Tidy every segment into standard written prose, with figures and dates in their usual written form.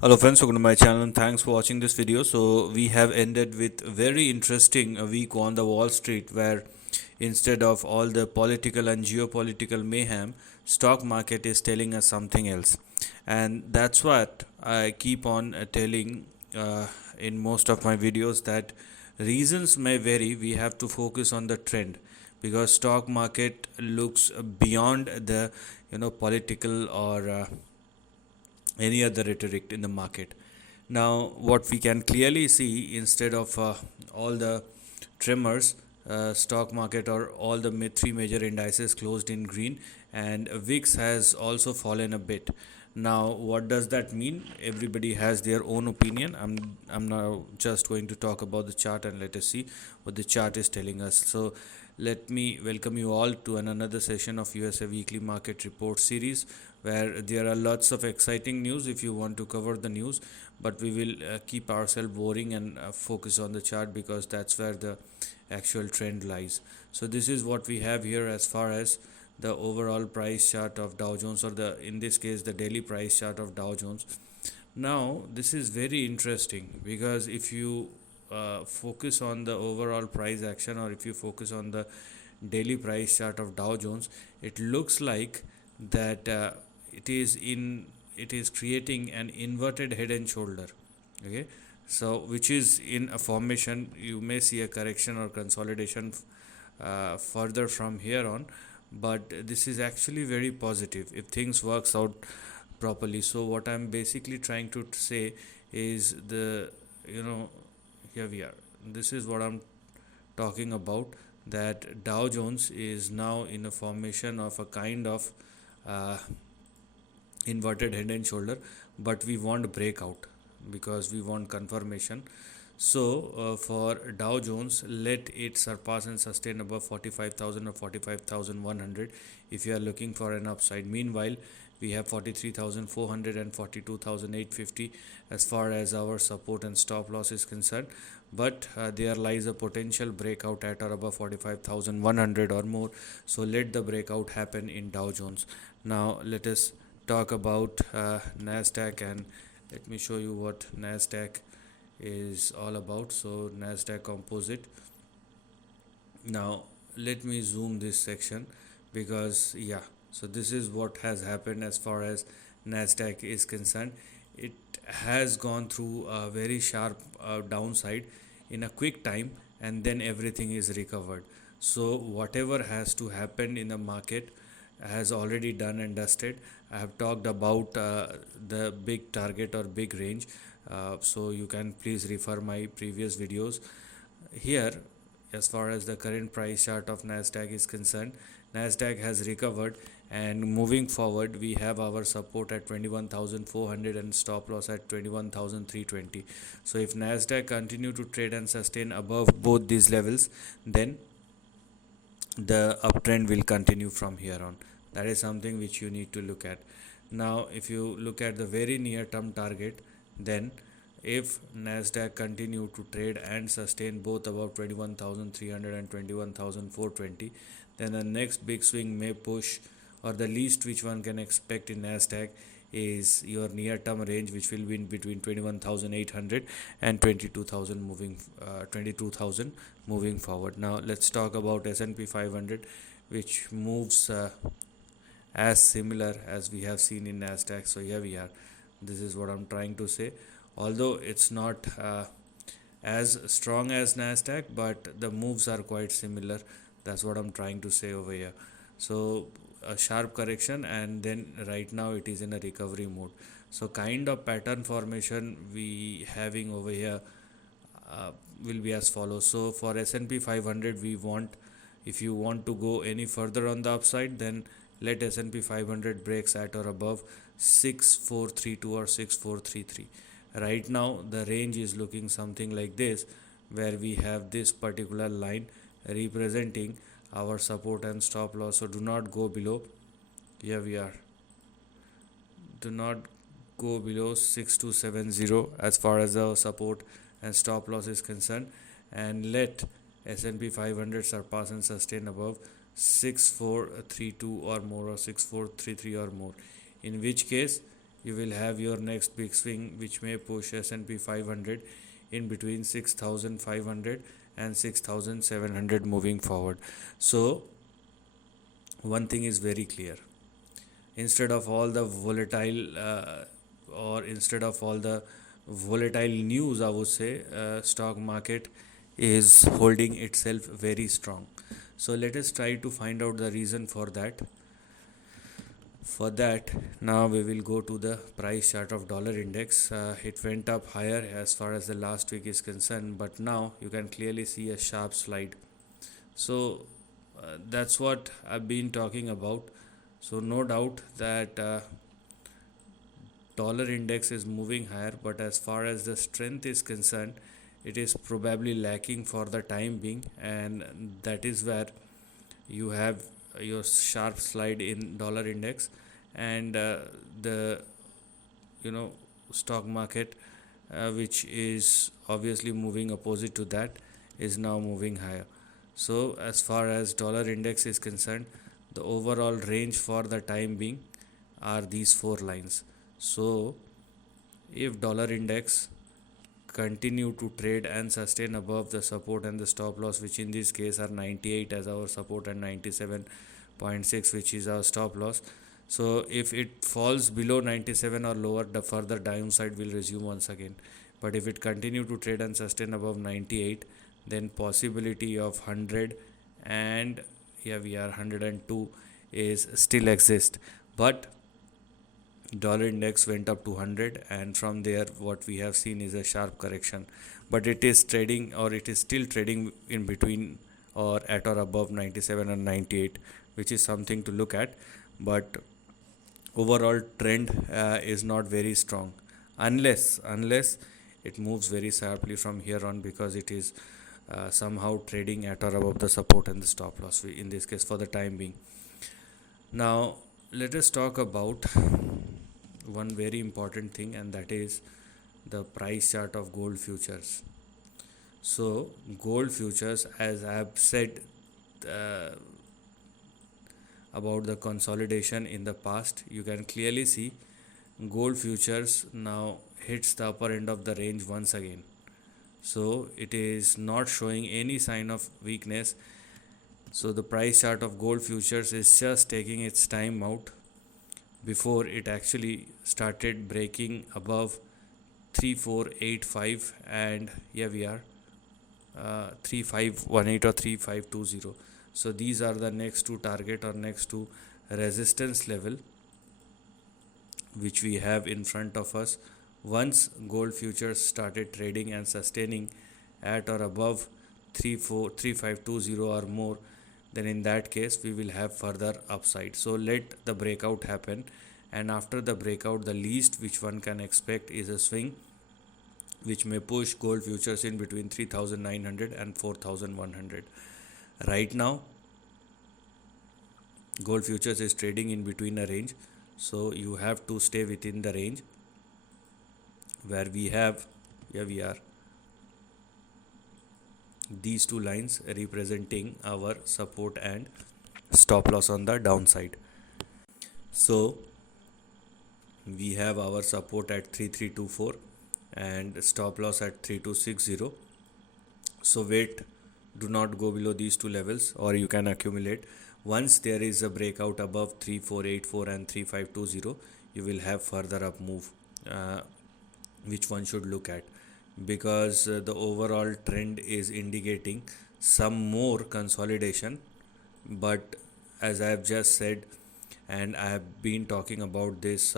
Hello friends, welcome to my channel and thanks for watching this video. So we have ended with very interesting week on the Wall Street where instead of all the political and geopolitical mayhem, stock market is telling us something else. And that's what I keep on telling in most of my videos that reasons may vary, we have to focus on the trend because stock market looks beyond the political or any other rhetoric in the market. Now, what we can clearly see instead of all the tremors, stock market or all the three major indices closed in green, and VIX has also fallen a bit. Now, what does that mean? Everybody has their own opinion. I'm now just going to talk about the chart and let us see what the chart is telling us. So, let me welcome you all to another session of USA Weekly Market Report series where there are lots of exciting news if you want to cover the news, but we will keep ourselves boring and focus on the chart because that's where the actual trend lies. So this is what we have here as far as the overall price chart of Dow Jones, or the in this case the daily price chart of Dow Jones. Now this is very interesting because if you focus on the overall price action, or if you focus on the daily price chart of Dow Jones, it looks like that it is creating an inverted head and shoulder. Okay, so which is in a formation. You may see a correction or consolidation further from here on, but this is actually very positive if things works out properly. So what I'm basically trying to say is you know here we are. This is what I'm talking about, that Dow Jones is now in a formation of a kind of uh, inverted head and shoulder, but we want breakout because we want confirmation. So for Dow Jones, let it surpass and sustain above 45,000 or 45,100 if you are looking for an upside. Meanwhile, we have 43,400 and 42,850 as far as our support and stop loss is concerned, but there lies a potential breakout at or above 45,100 or more. So let the breakout happen in Dow Jones. Now let us talk about Nasdaq, and let me show you what Nasdaq is all about. So Nasdaq Composite. Now let me zoom this section because so this is what has happened as far as Nasdaq is concerned. It has gone through a very sharp downside in a quick time, and then everything is recovered. So whatever has to happen in the market has already done and dusted. I have talked about the big target or big range, so you can please refer my previous videos. Here, as far as the current price chart of Nasdaq is concerned, Nasdaq has recovered, and moving forward we have our support at 21,400 and stop loss at 21,320. So if Nasdaq continue to trade and sustain above both these levels, then the uptrend will continue from here on. That is something which you need to look at. Now if you look at the very near term target, then if Nasdaq continue to trade and sustain both above 21,300 and 21,420, then the next big swing may push, or the least which one can expect in Nasdaq is your near term range, which will be in between 21,800 and 22,000 moving forward. Now let's talk about S&P 500, which moves as similar as we have seen in Nasdaq. So here we are. This is what I'm trying to say. Although it's not as strong as Nasdaq, but the moves are quite similar. That's what I'm trying to say over here. So a sharp correction, and then right now it is in a recovery mode. So kind of pattern formation we having over here will be as follows. So for S&P 500, we want, if you want to go any further on the upside, then let S&P 500 breaks at or above 6432 or 6433. Right now the range is looking something like this, where we have this particular line representing our support and stop loss. So do not go below, here we are, do not go below 6270 as far as the support and stop loss is concerned, and let S&P 500 surpass and sustain above 6432 or more, or 6433 or more, in which case you will have your next big swing, which may push S&P 500 in between 6,500 and 6,700 moving forward. So one thing is very clear: instead of all the volatile or instead of all the volatile news, I would say stock market is holding itself very strong. So let us try to find out the reason for that. For that, now we will go to the price chart of dollar index. It went up higher as far as the last week is concerned, but now you can clearly see a sharp slide. So that's what I've been talking about. So no doubt that dollar index is moving higher, but as far as the strength is concerned, it is probably lacking for the time being, and that is where you have your sharp slide in dollar index, and the you know stock market, which is obviously moving opposite to that, is now moving higher. So as far as dollar index is concerned, the overall range for the time being are these four lines. So if dollar index continue to trade and sustain above the support and the stop loss, which in this case are 98 as our support and 97.6 which is our stop loss. So if it falls below 97 or lower, the further downside will resume once again. But if it continue to trade and sustain above 98, then possibility of 100 and here we are 102 is still exist. But dollar index went up to 100, and from there what we have seen is a sharp correction, but it is trading, or it is still trading in between or at or above 97 and 98, which is something to look at. But overall trend is not very strong unless it moves very sharply from here on, because it is somehow trading at or above the support and the stop loss in this case for the time being. Now let us talk about one very important thing, and that is the price chart of gold futures. So gold futures, as I have said about the consolidation in the past, you can clearly see gold futures now hits the upper end of the range once again. So it is not showing any sign of weakness. So the price chart of gold futures is just taking its time out before it actually started breaking above 3485, and here we are 3518 or 3520. So these are the next two target or next two resistance level which we have in front of us. Once gold futures started trading and sustaining at or above 3520 or more, then in that case we will have further upside. So let the breakout happen, and after the breakout, the least which one can expect is a swing which may push gold futures in between 3900 and 4100. Right now gold futures is trading in between a range, so you have to stay within the range where we have, here we are, these two lines representing our support and stop loss on the downside. So we have our support at 3324 and stop loss at 3260. So wait, do not go below these two levels, or you can accumulate. Once there is a breakout above 3484 and 3520, you will have further up move, which one should look at, because the overall trend is indicating some more consolidation. But as I have just said, and I have been talking about this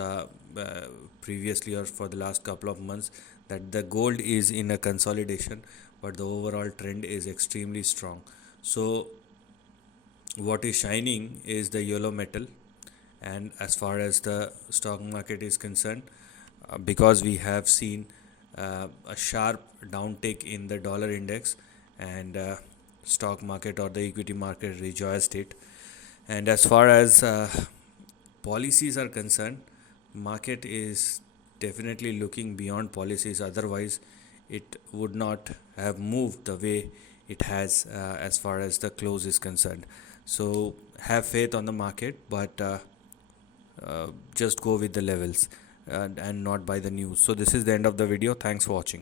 previously or for the last couple of months, that the gold is in a consolidation, but the overall trend is extremely strong. So what is shining is the yellow metal. And as far as the stock market is concerned, because we have seen a sharp downtick in the dollar index, and stock market or the equity market rejoiced it. And as far as policies are concerned, market is definitely looking beyond policies, otherwise it would not have moved the way it has as far as the close is concerned. So have faith on the market, but just go with the levels. and not by the news. So this is the end of the video. Thanks for watching.